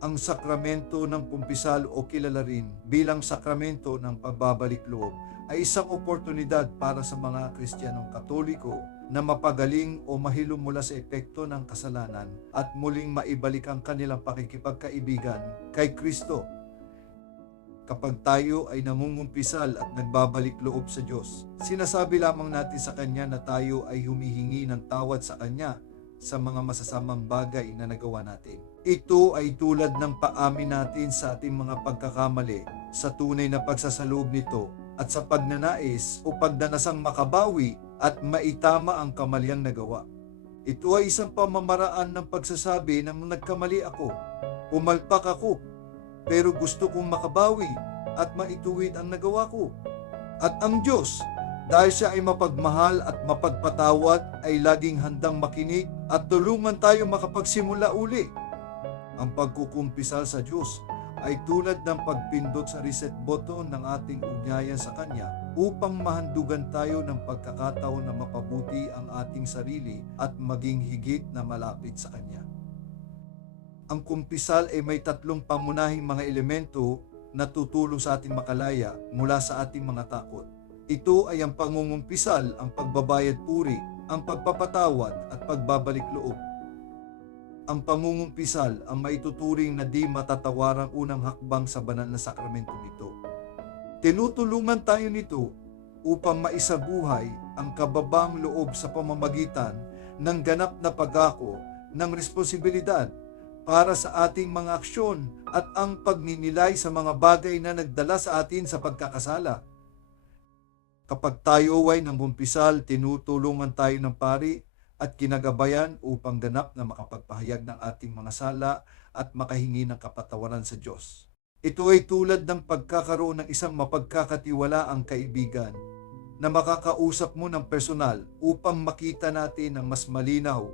Ang sakramento ng kumpisal o kilala rin bilang sakramento ng pagbabalik loob ay isang oportunidad para sa mga Kristiyanong Katoliko na mapagaling o mahilom mula sa epekto ng kasalanan at muling maibalik ang kanilang pakikipagkaibigan kay Kristo. Kapag tayo ay nangungumpisal at nagbabalik loob sa Diyos, sinasabi lamang natin sa Kanya na tayo ay humihingi ng tawad sa Kanya sa mga masasamang bagay na nagawa natin. Ito ay tulad ng paamin natin sa ating mga pagkakamali sa tunay na pagsasaloob nito at sa pagnanais o pagdanasang makabawi at maitama ang kamaliang nagawa. Ito ay isang pamamaraan ng pagsasabi ng nagkamali ako, pumalpak ako, pero gusto kong makabawi at maituwid ang nagawa ko. At ang Diyos, dahil siya ay mapagmahal at mapagpatawad, ay laging handang makinig at tulungan tayo makapagsimula uli. Ang pagkukumpisal sa Diyos ay tulad ng pagpindot sa reset button ng ating ugnayan sa Kanya upang mahandugan tayo ng pagkakataon na mapabuti ang ating sarili at maging higit na malapit sa Kanya. Ang kumpisal ay may tatlong pangunahing mga elemento na tutulong sa ating makalaya mula sa ating mga takot. Ito ay ang pangungumpisal, ang pagbabayad puri, ang pagpapatawad at pagbabalik loob. Ang pangungumpisal ang maituturing na di matatawarang unang hakbang sa banal na sakramento nito. Tinutulungan tayo nito upang maisabuhay ang kababang loob sa pamamagitan ng ganap na pag-ako ng responsibilidad para sa ating mga aksyon at ang pagninilay sa mga bagay na nagdala sa atin sa pagkakasala. Kapag tayo ay nangumpisal, tinutulungan tayo ng pari at kinagabayan upang ganap na makapagpahayag ng ating mga sala at makahingi ng kapatawaran sa Diyos. Ito ay tulad ng pagkakaroon ng isang mapagkakatiwalaang kaibigan na makakausap mo ng personal upang makita natin ng mas malinaw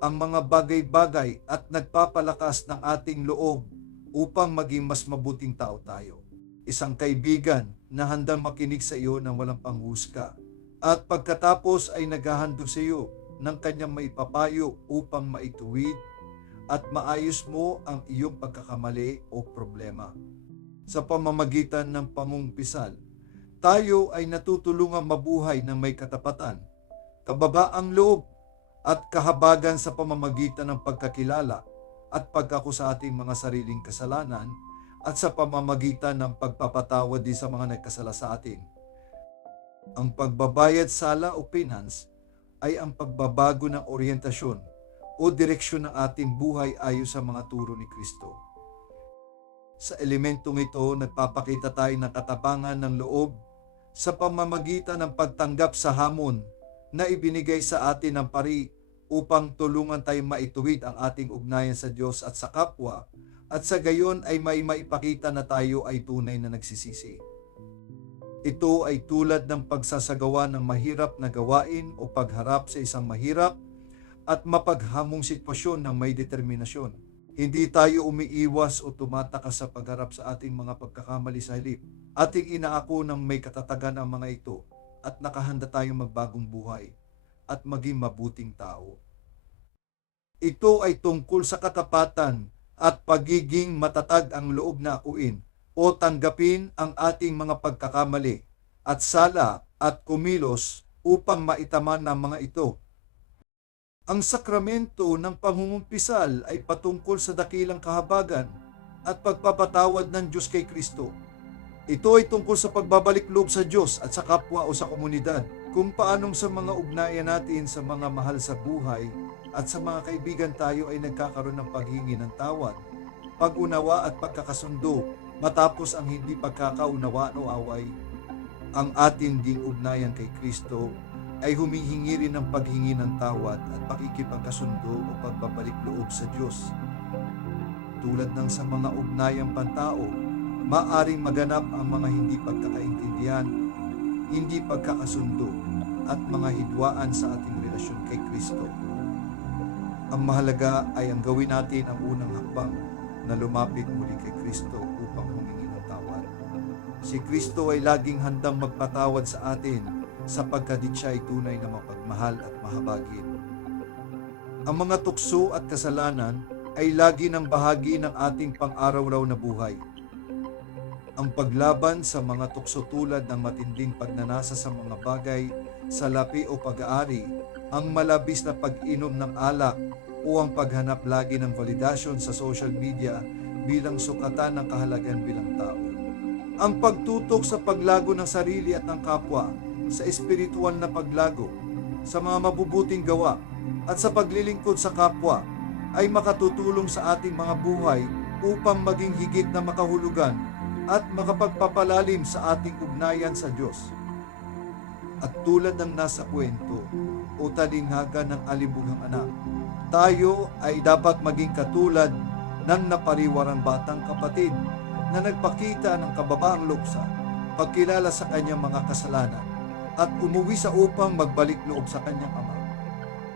ang mga bagay-bagay at nagpapalakas ng ating loob upang maging mas mabuting tao tayo. Isang kaibigan na handang makinig sa iyo ng walang panghusga at pagkatapos ay naghahandog sa iyo ng kanyang maipapayo upang maituwid at maayos mo ang iyong pagkakamali o problema. Sa pamamagitan ng pangungumpisal, tayo ay natutulungang mabuhay ng may katapatan, kababaang loob at kahabagan sa pamamagitan ng pagkakilala at pagkako sa ating mga sariling kasalanan at sa pamamagitan ng pagpapatawad din sa mga nagkasala sa atin. Ang pagbabayad sala o penance ay ang pagbabago ng oryentasyon o direksyon ng ating buhay ayon sa mga turo ni Kristo. Sa elementong ito, nagpapakita tayo ng katapangan ng loob sa pamamagitan ng pagtanggap sa hamon na ibinigay sa atin ng pari upang tulungan tayong maituwid ang ating ugnayan sa Diyos at sa kapwa at sa gayon ay may maipakita na tayo ay tunay na nagsisisi. Ito ay tulad ng pagsasagawa ng mahirap na gawain o pagharap sa isang mahirap at mapaghamong sitwasyon ng may determinasyon. Hindi tayo umiiwas o tumatakas sa pagharap sa ating mga pagkakamali sa halip. Ating inaako ng may katatagan ang mga ito at nakahanda tayong magbagong buhay at maging mabuting tao. Ito ay tungkol sa katapatan at pagiging matatag ang loob na akuin o tanggapin ang ating mga pagkakamali at sala at kumilos upang maitaman ang mga ito. Ang sakramento ng pangungumpisal ay patungkol sa dakilang kahabagan at pagpapatawad ng Diyos kay Kristo. Ito ay tungkol sa pagbabalik loob sa Diyos at sa kapwa o sa komunidad, kung paanong sa mga ugnayan natin sa mga mahal sa buhay at sa mga kaibigan tayo ay nagkakaroon ng paghingi ng tawad, pag-unawa at pagkakasundo matapos ang hindi pagkakaunawaan o away. Ang ating ding ugnayan kay Kristo ay humihingi rin ng paghingi ng tawad at pakikipagkasundo o pagbabalik loob sa Diyos. Tulad ng sa mga ugnayang pantao, maaring maganap ang mga hindi pagkakaintindihan, hindi pagkakasundo, at mga hidwaan sa ating relasyon kay Kristo. Ang mahalaga ay ang gawin natin ang unang hakbang na lumapit muli kay Kristo upang humingi ng tawad. Si Kristo ay laging handang magpatawad sa atin sapagkat siya ay tunay na mapagmahal at mahabagin. Ang mga tukso at kasalanan ay lagi ng bahagi ng ating pang-araw-araw na buhay. Ang paglaban sa mga tukso tulad ng matinding pagnanasa sa mga bagay, salapi o pag-aari, ang malabis na pag-inom ng alak o ang paghanap lagi ng validasyon sa social media bilang sukatan ng kahalagan bilang tao. Ang pagtutok sa paglago ng sarili at ng kapwa, sa espiritual na paglago, sa mga mabubuting gawa, at sa paglilingkod sa kapwa ay makatutulong sa ating mga buhay upang maging higit na makahulugan at makapagpapalalim sa ating ugnayan sa Diyos. At tulad ng nasa kwento o talinghaga ng alibughang anak, tayo ay dapat maging katulad ng napariwarang batang kapatid na nagpakita ng kababaang loob sa pagkilala sa kanyang mga kasalanan at umuwi sa upang magbalik loob sa kanyang ama.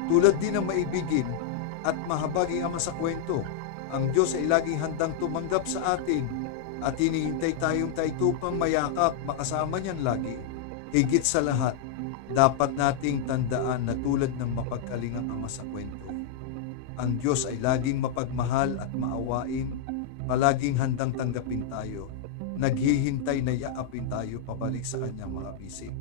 Tulad din ng maibigin at mahabaging ama sa kwento, ang Diyos ay laging handang tumanggap sa atin at hinihintay tayong taitupang mayakap makasama niyan lagi. Higit sa lahat, dapat nating tandaan na tulad ng mapagkalingang ama sa kwento, ang Diyos ay laging mapagmahal at maawain, palaging handang tanggapin tayo, naghihintay na yaapin tayo pabalik sa kanyang mga bisig.